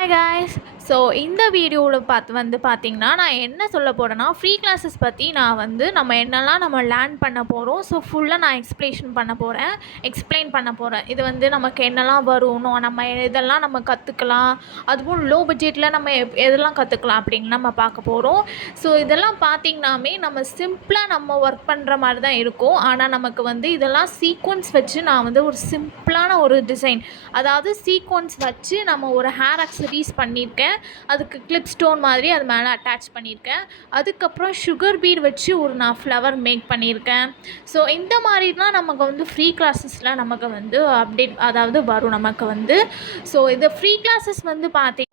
Hi guys. So இந்த வீடியோவில் பார்த்தீங்கன்னா நான் என்ன சொல்ல போகிறேன்னா ஃப்ரீ கிளாஸஸ் பற்றி நான் நம்ம என்னெல்லாம் நம்ம லேர்ன் பண்ண போகிறோம். ஸோ ஃபுல்லாக நான் எக்ஸ்பிளைன் பண்ண போகிறேன். இது நமக்கு என்னெல்லாம் வரும், நம்ம இதெல்லாம் நம்ம கற்றுக்கலாம், அதுவும் லோ பட்ஜெட்டில் நம்ம எதெல்லாம் கற்றுக்கலாம் அப்படின்னு நம்ம பார்க்க போகிறோம். ஸோ இதெல்லாம் பார்த்திங்கனாமே நம்ம சிம்பிளாக நம்ம ஒர்க் பண்ணுற மாதிரி தான் இருக்கும். ஆனால் நமக்கு இதெல்லாம் சீக்வன்ஸ் வச்சு நான் ஒரு சிம்பிளான ஒரு டிசைன், அதாவது சீக்வன்ஸ் வச்சு நம்ம ஒரு ஹேர் அக்சசரிஸ் பண்ணியிருக்கேன். அதுக்கு கிளிப் ஸ்டோன் மாதிரி அது மேலே அட்டாச் பண்ணியிருக்கேன். அதுக்கப்புறம் சுகர் பீட் வச்சு நான் ஃப்ளவர் மேக் பண்ணியிருக்கேன். ஸோ இந்த மாதிரி தான் நமக்கு ஃப்ரீ கிளாஸஸில் நமக்கு அப்டேட் அதாவது வரும் நமக்கு. ஸோ இது free classes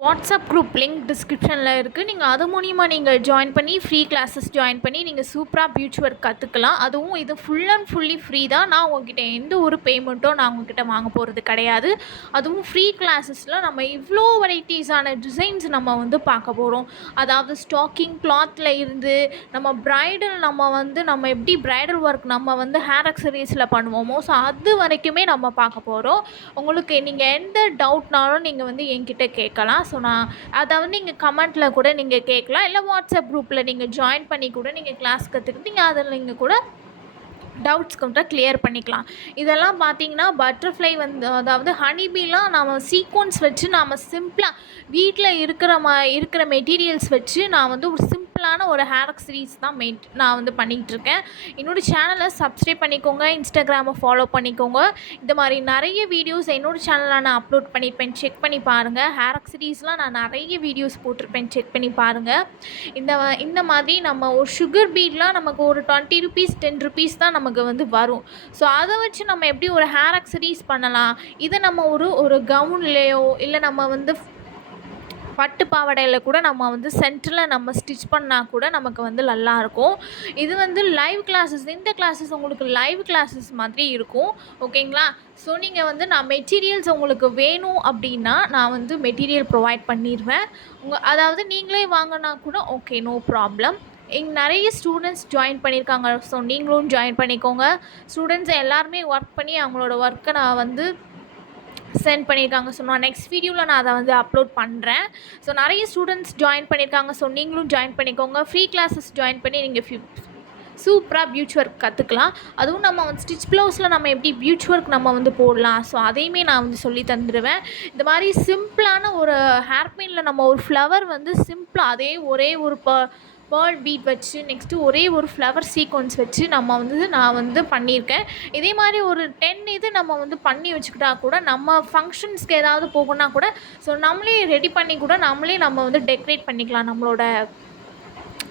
WhatsApp group link டிஸ்கிரிப்ஷனில் இருக்குது. நீங்கள் அது மூலிமா நீங்கள் ஜாயின் பண்ணி ஃப்ரீ கிளாஸஸ் ஜாயின் பண்ணி நீங்கள் சூப்பராக பியூட்டி ஒர்க் கற்றுக்கலாம். அதுவும் இது ஃபுல் அண்ட் ஃபுல்லி ஃப்ரீ தான். நான் உங்ககிட்ட எந்த ஒரு பேமெண்ட்டும் நான் உங்ககிட்ட வாங்க போகிறது கிடையாது. அதுவும் ஃப்ரீ கிளாஸஸில் நம்ம இவ்வளோ வெரைட்டிஸான டிசைன்ஸ் நம்ம பார்க்க போகிறோம். அதாவது ஸ்டாக்கிங் கிளாத்தில் இருந்து நம்ம பிரைடல் நம்ம எப்படி பிரைடல் ஒர்க் நம்ம ஹேர் அக்சசரிஸில் பண்ணுவோமோ, ஸோ அது வரைக்குமே நம்ம பார்க்க போகிறோம். உங்களுக்கு நீங்கள் எந்த டவுட்னாலும் நீங்கள் என்கிட்ட கேட்கலாம். ஸோ நான் அதை நீங்கள் கமெண்ட்டில் கூட நீங்கள் கேட்கலாம், இல்லை வாட்ஸ்அப் குரூப்பில் நீங்கள் ஜாயின் பண்ணி கூட நீங்கள் கிளாஸ் கற்றுக்கிட்டு நீங்கள் அதில் நீங்கள் கூட டவுட்ஸ் கூட கிளியர் பண்ணிக்கலாம். இதெல்லாம் பார்த்திங்கன்னா பட்டர்ஃப்ளை அதாவது ஹனிபீலாம் நம்ம சீக்வன்ஸ் வச்சு நாம் சிம்பிளாக வீட்டில் இருக்கிற மெட்டீரியல்ஸ் வச்சு நான் ஒரு சிம்பிளான ஒரு ஹேர் அக்சசரிஸ் தான் நான் பண்ணிகிட்ருக்கேன். என்னோடய சேனலை சப்ஸ்கிரைப் பண்ணிக்கோங்க, இன்ஸ்டாகிராமை ஃபாலோ பண்ணிக்கோங்க. இந்த மாதிரி நிறைய வீடியோஸ் என்னோடய சேனலில் நான் அப்லோட் பண்ணியிருப்பேன், செக் பண்ணி பாருங்கள். ஹேர் அக்சசரிஸ்லாம் நான் நிறைய வீடியோஸ் போட்டிருப்பேன், செக் பண்ணி பாருங்கள். இந்த மாதிரி நம்ம ஒரு சுகர் பீட்லாம் நமக்கு ஒரு 20 ருபீஸ் 10 ருபீஸ் தான் நமக்கு வரும். ஸோ அதை வச்சு நம்ம எப்படி ஒரு ஹேர் அக்சசரிஸ் பண்ணலாம். இதை நம்ம ஒரு கவுன்லேயோ இல்லை நம்ம பட்டு பாவாடையில் கூட நம்ம சென்டரில் நம்ம ஸ்டிச் பண்ணால் கூட நமக்கு நல்லாயிருக்கும். இது லைவ் கிளாஸஸ். இந்த கிளாஸஸ் உங்களுக்கு லைவ் கிளாஸஸ் மாதிரி இருக்கும். ஓகேங்களா? ஸோ நீங்கள் நான் மெட்டீரியல்ஸ் உங்களுக்கு வேணும் அப்படின்னா நான் மெட்டீரியல் ப்ரொவைட் பண்ணிடுவேன். அதாவது நீங்களே வாங்கினா கூட ஓகே, நோ ப்ராப்ளம். இங்கே நிறைய ஸ்டூடெண்ட்ஸ் ஜாயின் பண்ணியிருக்காங்க. ஸோ நீங்களும் ஜாயின் பண்ணிக்கோங்க. ஸ்டூடெண்ட்ஸ் எல்லாருமே ஒர்க் பண்ணி அவங்களோட ஒர்க்கை நான் சென்ட் பண்ணியிருக்காங்க. ஸோ நான் நெக்ஸ்ட் வீடியோவில் நான் அதை அப்லோட் பண்ணுறேன். ஸோ நிறைய ஸ்டூடெண்ட்ஸ் ஜாயின் பண்ணியிருக்காங்க. ஸோ நீங்களும் ஜாயின் பண்ணிக்கோங்க. ஃப்ரீ கிளாஸஸ் ஜாயின் பண்ணி நீங்கள் சூப்பராக பியூட்டி ஒர்க் கற்றுக்கலாம். அதுவும் நம்ம ஸ்டிச் ப்ளவுஸில் நம்ம எப்படி பியூட்டி ஒர்க் நம்ம போடலாம், ஸோ அதையுமே நான் சொல்லி தந்துடுவேன். இந்த மாதிரி சிம்பிளான ஒரு ஹேர் பின்னில் நம்ம ஒரு ஃப்ளவர் சிம்பிளாக அதே ஒரே ஒரு பேர்ல் பீட் வச்சு நெக்ஸ்ட்டு ஒரே ஒரு ஃப்ளவர் சீக்வன்ஸ் வச்சு நான் பண்ணியிருக்கேன். இதே மாதிரி ஒரு 10 இது நம்ம பண்ணி வச்சுக்கிட்டா கூட நம்ம ஃபங்க்ஷன்ஸ்க்கு ஏதாவது போகணுன்னா கூட ஸோ நம்மளே ரெடி பண்ணி கூட நம்ம டெக்கரேட் பண்ணிக்கலாம் நம்மளோட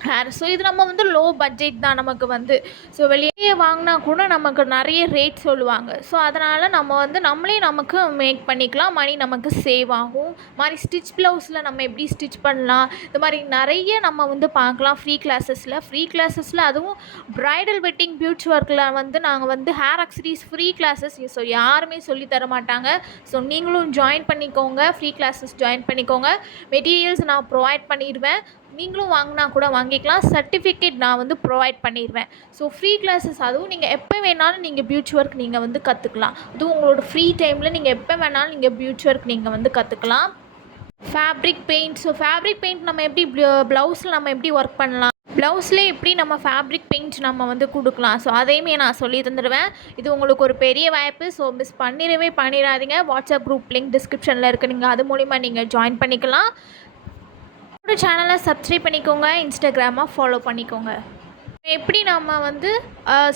ஹேர். ஸோ இது நம்ம லோ பட்ஜெட் தான் நமக்கு ஸோ வெளியே வாங்கினா கூட நமக்கு நிறைய ரேட் சொல்லுவாங்க. ஸோ அதனால் நம்ம நம்மளே நமக்கு மேக் பண்ணிக்கலாம். மணி நமக்கு சேவ் ஆகும். மாதிரி ஸ்டிச் ப்ளவுஸில் நம்ம எப்படி ஸ்டிச் பண்ணலாம், இந்த மாதிரி நிறைய நம்ம பார்க்கலாம் ஃப்ரீ கிளாஸஸில். அதுவும் ப்ரைடல் வெட்டிங் பியூட்டி ஒர்க்கில் நாங்கள் hair accessories free classes. So யாருமே சொல்லி தர மாட்டாங்க. ஸோ நீங்களும் ஜாயின் பண்ணிக்கோங்க, ஃப்ரீ கிளாஸஸ் ஜாயின் பண்ணிக்கோங்க. மெட்டீரியல்ஸ் நான் ப்ரொவைட் பண்ணிடுவேன். நீங்களும் வாங்கினா கூட வாங்கிக்கலாம். சர்டிஃபிகேட் நான் ப்ரொவைட் பண்ணிடுவேன். ஸோ ஃப்ரீ கிளாஸஸ், அதுவும் நீங்கள் எப்போ வேணாலும் நீங்கள் பியூட்டி ஒர்க் நீங்கள் கற்றுக்கலாம். அதுவும் உங்களோட ஃப்ரீ டைமில் நீங்கள் எப்போ வேணாலும் நீங்கள் பியூட்டி ஒர்க் நீங்கள் கற்றுக்கலாம். Fabric paint. So fabric paint நம்ம எப்படி ப்ளவுஸில் நம்ம எப்படி ஒர்க் பண்ணலாம், ப்ளவுஸ்லேயே எப்படி நம்ம ஃபேப்ரிக் பெயிண்ட் நம்ம கொடுக்கலாம், ஸோ அதையுமே நான் சொல்லி தந்துடுவேன். இது உங்களுக்கு ஒரு பெரிய வாய்ப்பு. ஸோ மிஸ் பண்ணிடாதீங்க. வாட்ஸ்அப் குரூப் லிங்க் டிஸ்கிரிப்ஷனில் இருக்குது. நீங்கள் அது மூலிமா நீங்கள் ஜாயின் பண்ணிக்கலாம். என்னோட சேனலை சப்ஸ்கிரைப் பண்ணிக்கோங்க, இன்ஸ்டாகிராமை ஃபாலோ பண்ணிக்கோங்க. எப்படி நம்ம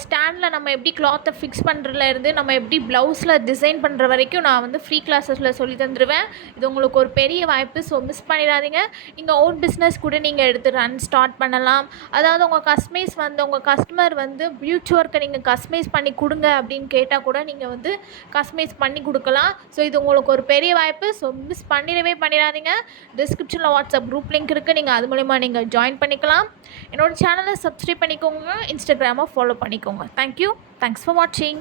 ஸ்டாண்டில் நம்ம எப்படி கிளாத்தை ஃபிக்ஸ் பண்ணுறதுலேருந்து நம்ம எப்படி ப்ளவுஸில் டிசைன் பண்ணுற வரைக்கும் நான் ஃப்ரீ கிளாஸஸில் சொல்லி தந்துடுவேன். இது உங்களுக்கு ஒரு பெரிய வாய்ப்பு. ஸோ மிஸ் பண்ணிடாதீங்க. நீங்கள் ஓன் பிஸ்னஸ் கூட நீங்கள் எடுத்து ஸ்டார்ட் பண்ணலாம். அதாவது உங்கள் உங்கள் கஸ்டமர் பியூட்டி ஒர்க்கை நீங்கள் கஸ்டமைஸ் பண்ணி கொடுங்க அப்படின்னு கேட்டால் கூட நீங்கள் கஸ்டமைஸ் பண்ணி கொடுக்கலாம். ஸோ இது உங்களுக்கு ஒரு பெரிய வாய்ப்பு. ஸோ மிஸ் பண்ணிடாதீங்க. டிஸ்கிரிப்ஷனில் வாட்ஸ்அப் குரூப் லிங்க் இருக்குது. நீங்கள் அது மூலிமா நீங்கள் ஜாயின் பண்ணிக்கலாம். என்னோடய சேனலை சப்ஸ்கிரைப் பண்ணிக்கோங்க, இன்ஸ்டாகிராமை ஃபாலோ பண்ணிக்கோங்க. தேங்க்யூ. தேங்க்ஸ் ஃபார் வாட்சிங்.